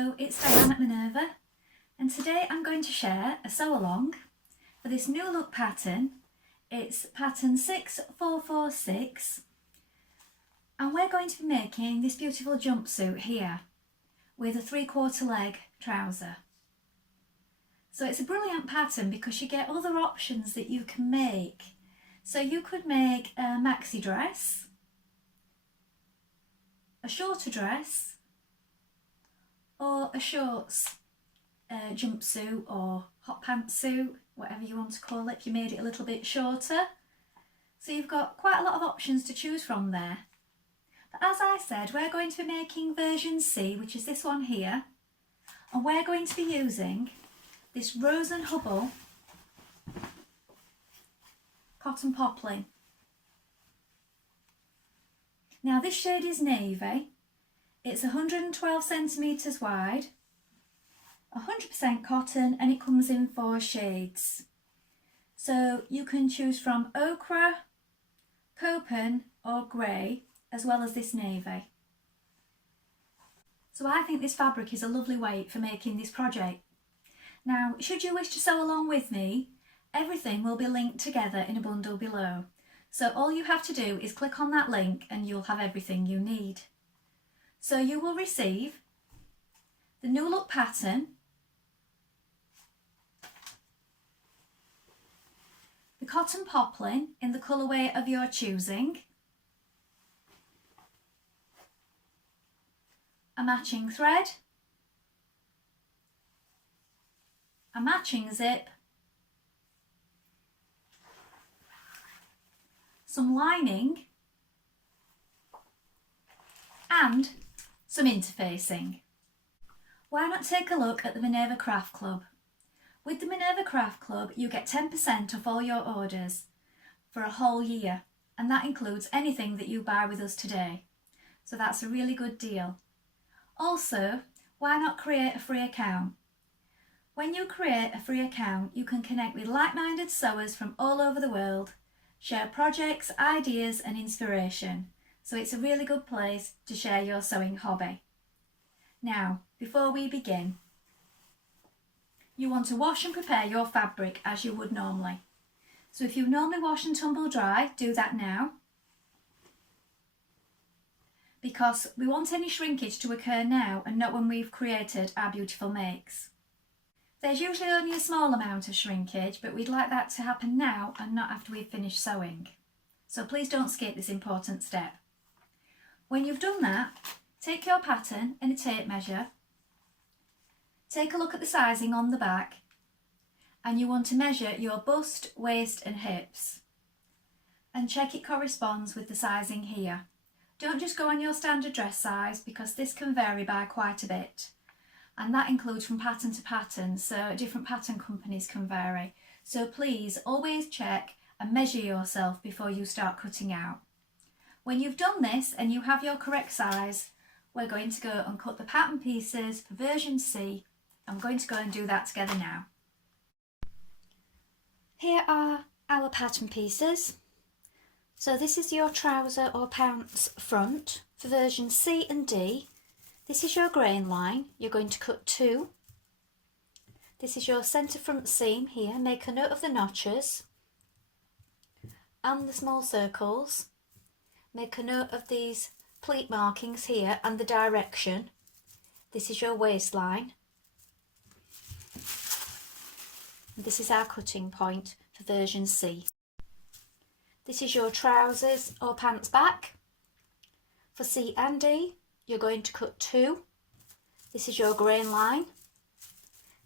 Hello, it's Dianne at Minerva, and today I'm going to share a sew along for this new look pattern. It's pattern 6446, and we're going to be making this beautiful jumpsuit here with a 3/4 leg trouser. So it's a brilliant pattern because you get other options that you can make. So you could make a maxi dress, a shorter dress, or a shorts jumpsuit or hot pantsuit, whatever you want to call it, if you made it a little bit shorter. So you've got quite a lot of options to choose from there. But as I said, we're going to be making version C, which is this one here, and we're going to be using this Rose and Hubble cotton poplin. Now this shade is navy. It's 112 centimetres wide, 100% cotton, and it comes in 4 shades. So you can choose from ochre, copan or grey, as well as this navy. So I think this fabric is a lovely weight for making this project. Now, should you wish to sew along with me, everything will be linked together in a bundle below. So all you have to do is click on that link and you'll have everything you need. So you will receive the new look pattern, the cotton poplin in the colourway of your choosing, a matching thread, a matching zip, some lining, and some interfacing. Why not take a look at the Minerva Craft Club? With the Minerva Craft Club, you get 10% off all your orders for a whole year, and that includes anything that you buy with us today. So that's a really good deal. Also, why not create a free account? When you create a free account, you can connect with like-minded sewers from all over the world, share projects, ideas and inspiration. So it's a really good place to share your sewing hobby. Now, before we begin, you want to wash and prepare your fabric as you would normally. So if you normally wash and tumble dry, do that now, because we want any shrinkage to occur now and not when we've created our beautiful makes. There's usually only a small amount of shrinkage, but we'd like that to happen now and not after we've finished sewing. So please don't skip this important step. When you've done that, take your pattern and a tape measure, take a look at the sizing on the back, and you want to measure your bust, waist and hips and check it corresponds with the sizing here. Don't just go on your standard dress size because this can vary by quite a bit, and that includes from pattern to pattern, so different pattern companies can vary. So please always check and measure yourself before you start cutting out. When you've done this and you have your correct size, we're going to go and cut the pattern pieces for version C. I'm going to go and do that together now. Here are our pattern pieces. So this is your trouser or pants front for version C and D. This is your grain line. You're going to cut 2. This is your centre front seam here. Make a note of the notches and the small circles. Make a note of these pleat markings here and the direction. This is your waistline. This is our cutting point for version C. This is your trousers or pants back. For C and D, you're going to cut 2. This is your grain line.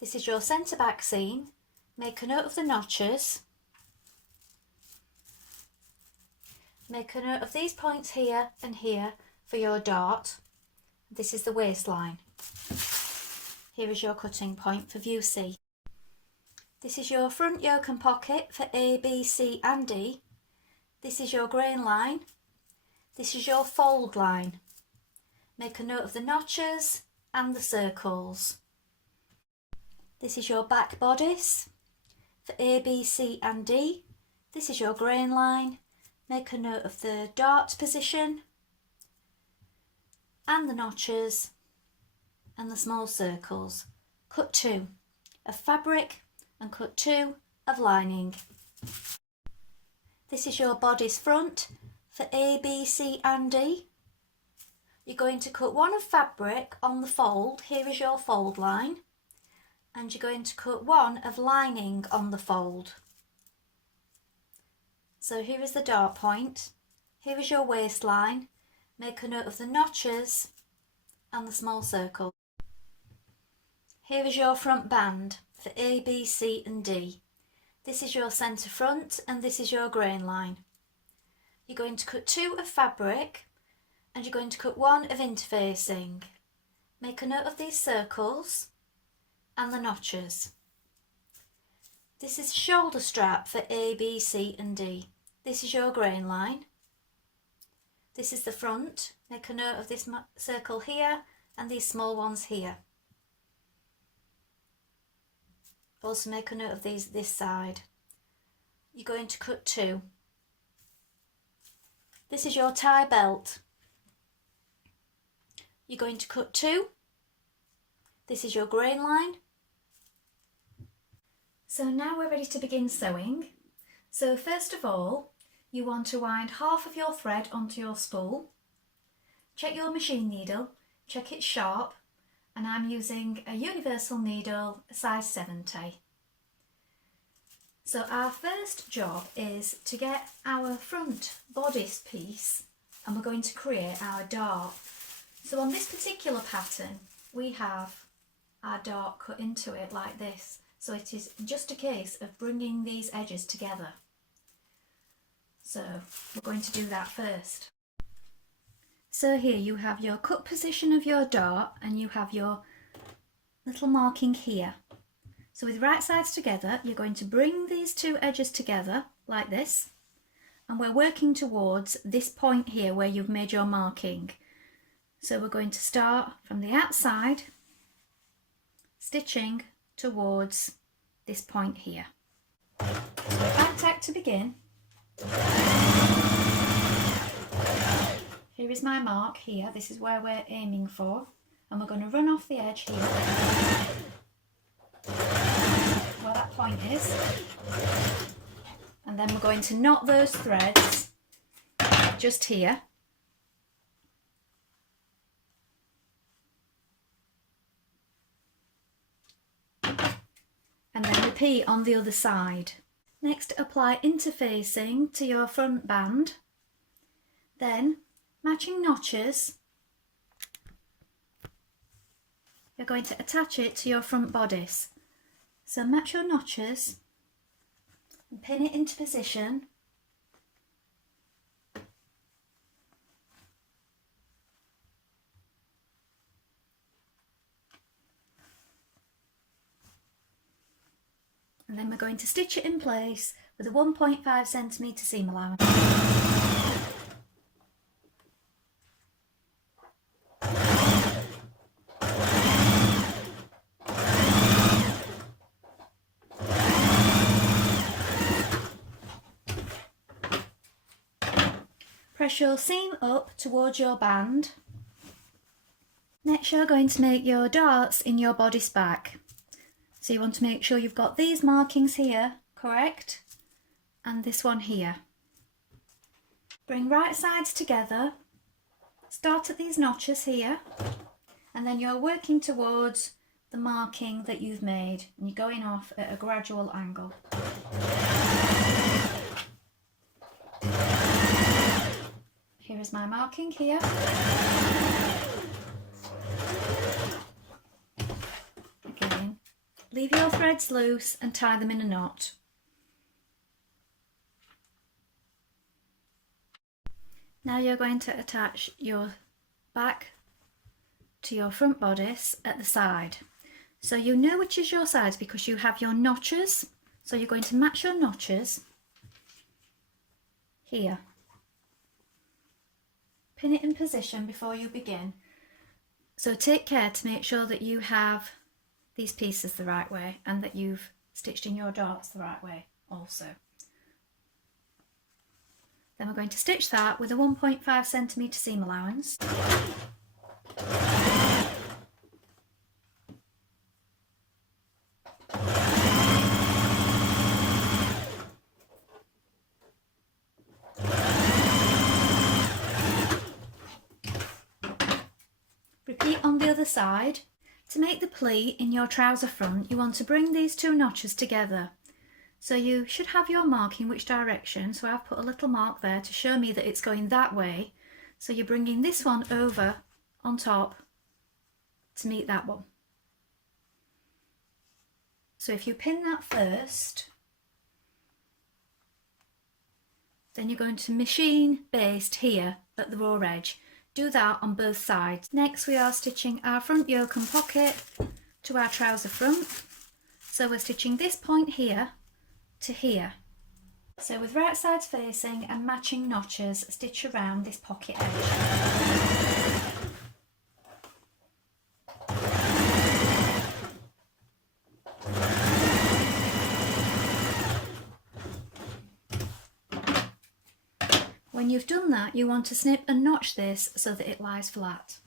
This is your centre back seam. Make a note of the notches. Make a note of these points here and here for your dart. This is the waistline. Here is your cutting point for view C. This is your front yoke and pocket for A, B, C and D. This is your grain line. This is your fold line. Make a note of the notches and the circles. This is your back bodice for A, B, C and D. This is your grain line. Make a note of the dart position and the notches and the small circles. Cut 2 of fabric and cut 2 of lining. This is your body's front for A, B, C and D. You're going to cut 1 of fabric on the fold, here is your fold line, and you're going to cut 1 of lining on the fold. So here is the dart point, here is your waistline, make a note of the notches and the small circle. Here is your front band for A, B, C and D. This is your centre front and this is your grain line. You're going to cut 2 of fabric and you're going to cut 1 of interfacing. Make a note of these circles and the notches. This is shoulder strap for A, B, C and D. This is your grain line. This is the front. Make a note of this circle here and these small ones here. Also make a note of these this side. You're going to cut 2. This is your tie belt. You're going to cut 2. This is your grain line. So now we're ready to begin sewing. So first of all, you want to wind half of your thread onto your spool. Check your machine needle, check it's sharp, and I'm using a universal needle size 70. So our first job is to get our front bodice piece, and we're going to create our dart. So on this particular pattern we have our dart cut into it like this, so it is just a case of bringing these edges together. So we're going to do that first. So here you have your cut position of your dart and you have your little marking here. So with right sides together, you're going to bring these 2 edges together like this, and we're working towards this point here where you've made your marking. So we're going to start from the outside, stitching towards this point here. So back tack to begin. Here is my mark here, this is where we're aiming for, and we're going to run off the edge here, where that point is, and then we're going to knot those threads just here. And then repeat on the other side. Next, apply interfacing to your front band, then matching notches, you're going to attach it to your front bodice. So match your notches and pin it into position. And then we're going to stitch it in place with a 1.5 centimetre seam allowance. Press your seam up towards your band. Next you're going to make your darts in your bodice back. So you want to make sure you've got these markings here correct and this one here. Bring right sides together, start at these notches here, and then you're working towards the marking that you've made and you're going off at a gradual angle. Here is my marking here. Again, leave your threads loose and tie them in a knot. Now you're going to attach your back to your front bodice at the side. So you know which is your sides because you have your notches. So you're going to match your notches here. Pin it in position before you begin. So take care to make sure that you have these pieces the right way and that you've stitched in your darts the right way also. Then we're going to stitch that with a 1.5 centimetre seam allowance. other side. To make the pleat in your trouser front, you want to bring these two notches together. So you should have your mark in which direction. So I've put a little mark there to show me that it's going that way. So you're bringing this one over on top to meet that one. So if you pin that first, then you're going to machine baste here at the raw edge. Do that on both sides. Next we are stitching our front yoke and pocket to our trouser front. So we're stitching this point here to here. So with right sides facing and matching notches, stitch around this pocket edge. When you've done that, you want to snip and notch this so that it lies flat.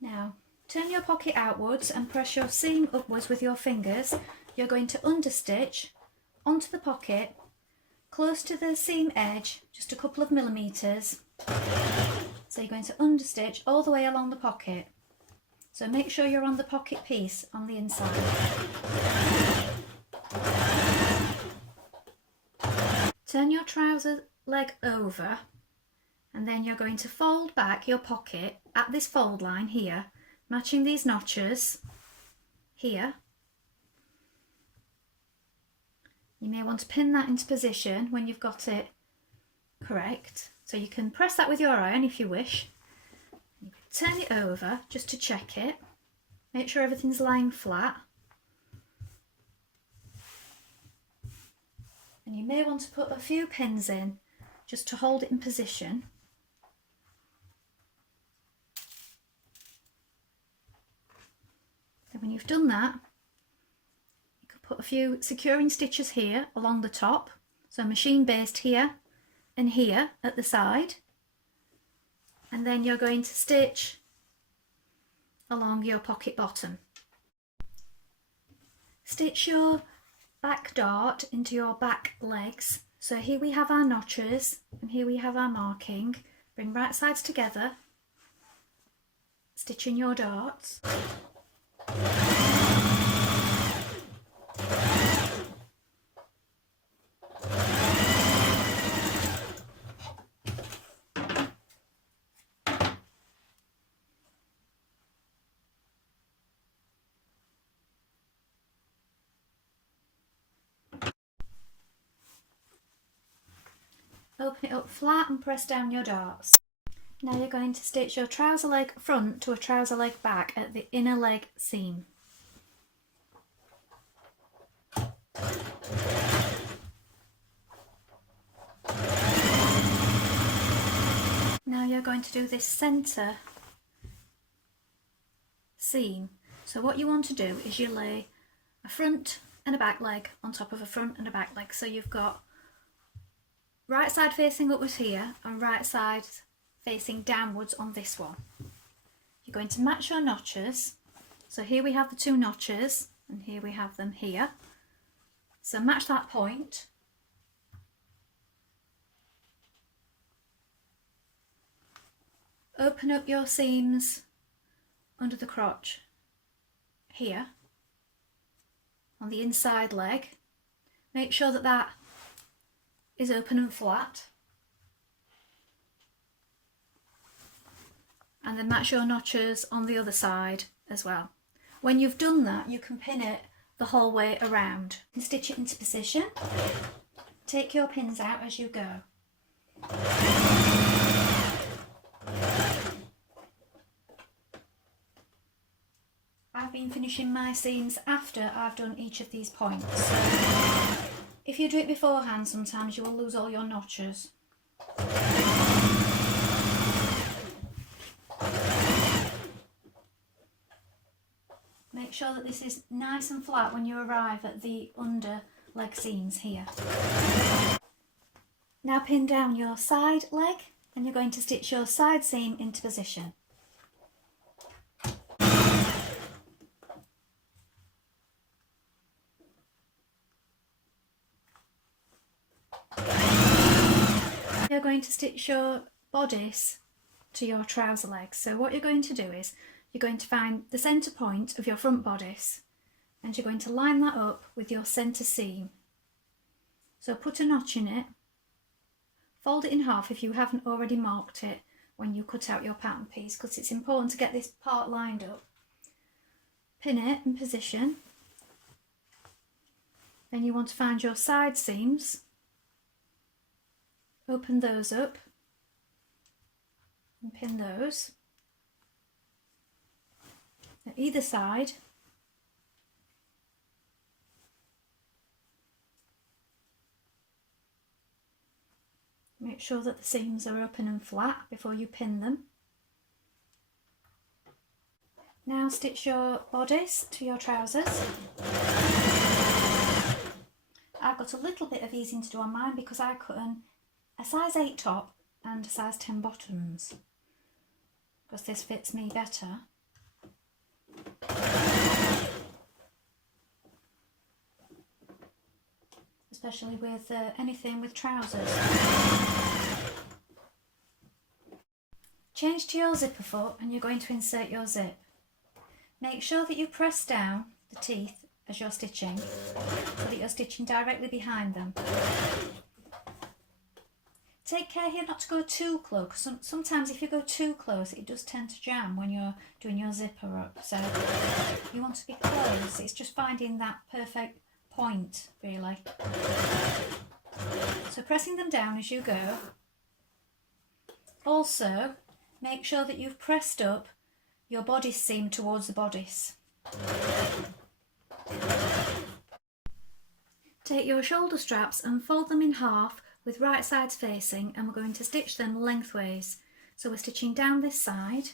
Now, turn your pocket outwards and press your seam upwards with your fingers. You're going to understitch onto the pocket, close to the seam edge, just a couple of millimetres. So you're going to understitch all the way along the pocket. So make sure you're on the pocket piece on the inside. Turn your trouser leg over and then you're going to fold back your pocket at this fold line here, matching these notches here. You may want to pin that into position when you've got it correct. So you can press that with your iron if you wish. You can turn it over just to check it. Make sure everything's lying flat. And you may want to put a few pins in just to hold it in position. Then when you've done that, you can put a few securing stitches here along the top. So machine based here and here at the side, and then you're going to stitch along your pocket bottom. Stitch your back dart into your back legs. So here we have our notches and here we have our marking. Bring right sides together, stitch in your darts. Open it up flat and press down your darts. Now you're going to stitch your trouser leg front to a trouser leg back at the inner leg seam. Now you're going to do this centre seam. So what you want to do is you lay a front and a back leg on top of a front and a back leg. So you've got right side facing upwards here and right side facing downwards on this one. You're going to match your notches. So here we have the two notches and here we have them here. So match that point. Open up your seams under the crotch here on the inside leg. Make sure that that is open and flat, and then match your notches on the other side as well. When you've done that, you can pin it the whole way around and stitch it into position. Take your pins out as you go. I've been finishing my seams after I've done each of these points. If you do it beforehand, sometimes you will lose all your notches. Make sure that this is nice and flat when you arrive at the under leg seams here. Now pin down your side leg and you're going to stitch your side seam into position. You're going to stitch your bodice to your trouser legs. So what you're going to do is you're going to find the centre point of your front bodice and you're going to line that up with your centre seam. So put a notch in it, fold it in half if you haven't already marked it when you cut out your pattern piece, because it's important to get this part lined up. Pin it in position. Then you want to find your side seams, open those up and pin those at either side. Make sure that the seams are open and flat before you pin them. Now stitch your bodice to your trousers. I've got a little bit of easing to do on mine because I cut a size 8 top and a size 10 bottoms, because this fits me better. Especially with anything with trousers. Change to your zipper foot and you're going to insert your zip. Make sure that you press down the teeth as you're stitching so that you're stitching directly behind them. Take care here not to go too close. Sometimes if you go too close it does tend to jam when you're doing your zipper up. So you want to be close. It's just finding that perfect point really. So pressing them down as you go. Also make sure that you've pressed up your bodice seam towards the bodice. Take your shoulder straps and fold them in half with right sides facing, and we're going to stitch them lengthways. So we're stitching down this side.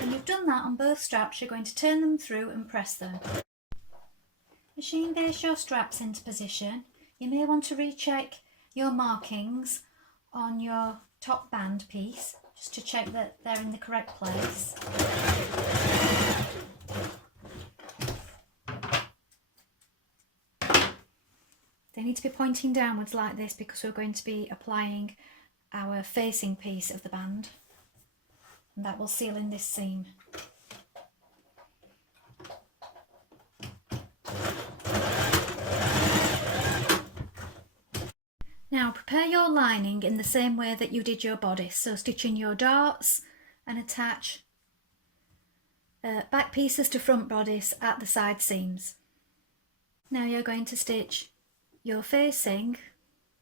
When you've done that on both straps, you're going to turn them through and press them. Machine base your straps into position. You may want to recheck your markings on your top band piece just to check that they're in the correct place. They need to be pointing downwards like this because we're going to be applying our facing piece of the band, and that will seal in this seam. Now prepare your lining in the same way that you did your bodice, so stitch in your darts and attach back pieces to front bodice at the side seams. Now you're going to stitch your facing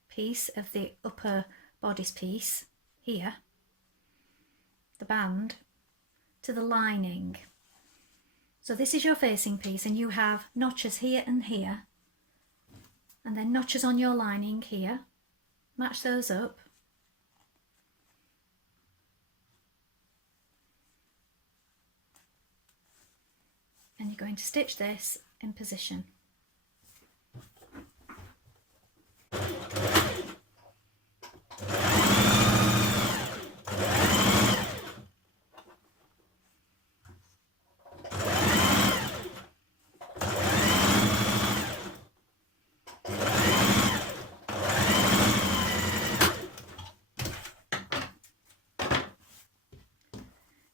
piece of the upper bodice piece here, the band, to the lining. So this is your facing piece and you have notches here and here, and then notches on your lining here. Match those up. And you're going to stitch this in position.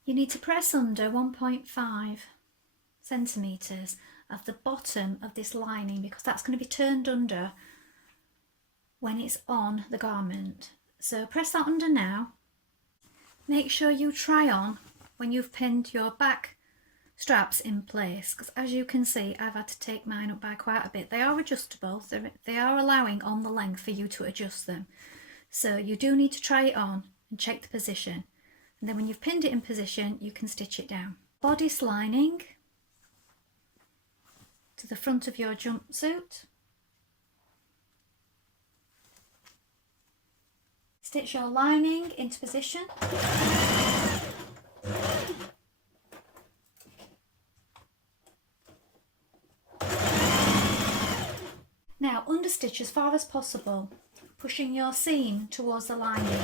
You need to press under 1.5 centimetres of the bottom of this lining because that's going to be turned under when it's on the garment. So press that under now. Make sure you try on when you've pinned your back straps in place, because as you can see I've had to take mine up by quite a bit. They are adjustable, they are allowing on the length for you to adjust them. So you do need to try it on and check the position. And then when you've pinned it in position, you can stitch it down. Bodice lining to the front of your jumpsuit. Stitch your lining into position. Now understitch as far as possible, pushing your seam towards the lining.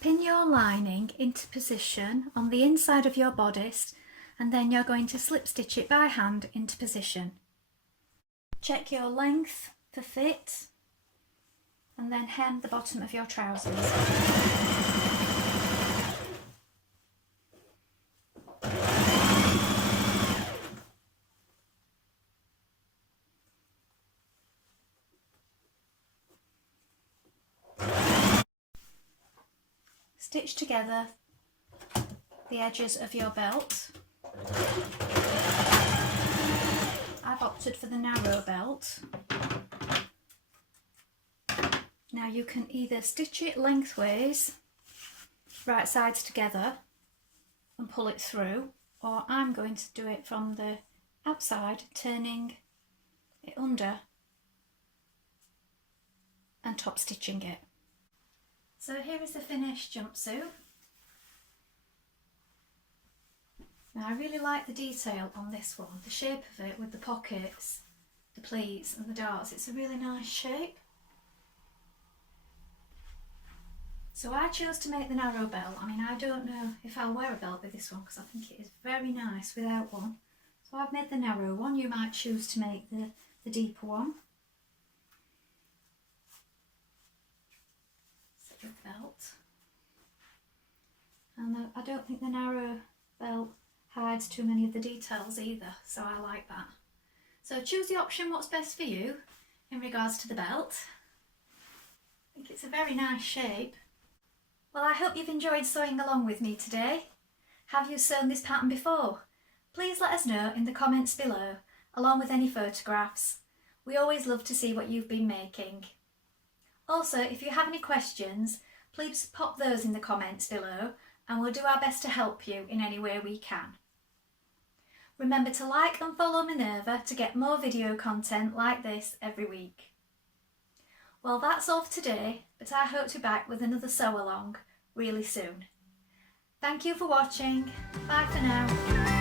Pin your lining into position on the inside of your bodice, and then you're going to slip stitch it by hand into position. Check your length for fit, and then hem the bottom of your trousers. Stitch together the edges of your belt. I've opted for the narrow belt. Now you can either stitch it lengthways, right sides together, and pull it through, or I'm going to do it from the outside, turning it under and top stitching it. So here is the finished jumpsuit. Now I really like the detail on this one, the shape of it with the pockets, the pleats and the darts. It's a really nice shape. So I chose to make the narrow belt. I mean, I don't know if I'll wear a belt with this one because I think it is very nice without one. So I've made the narrow one. You might choose to make the deeper one. The belt, and I don't think the narrow belt hides too many of the details either, so I like that. So choose the option what's best for you in regards to the belt. I think it's a very nice shape. Well, I hope you've enjoyed sewing along with me today. Have you sewn this pattern before? Please let us know in the comments below, along with any photographs. We always love to see what you've been making. Also, if you have any questions, please pop those in the comments below and we'll do our best to help you in any way we can. Remember to like and follow Minerva to get more video content like this every week. Well, that's all for today, but I hope to be back with another sew along really soon. Thank you for watching. Bye for now.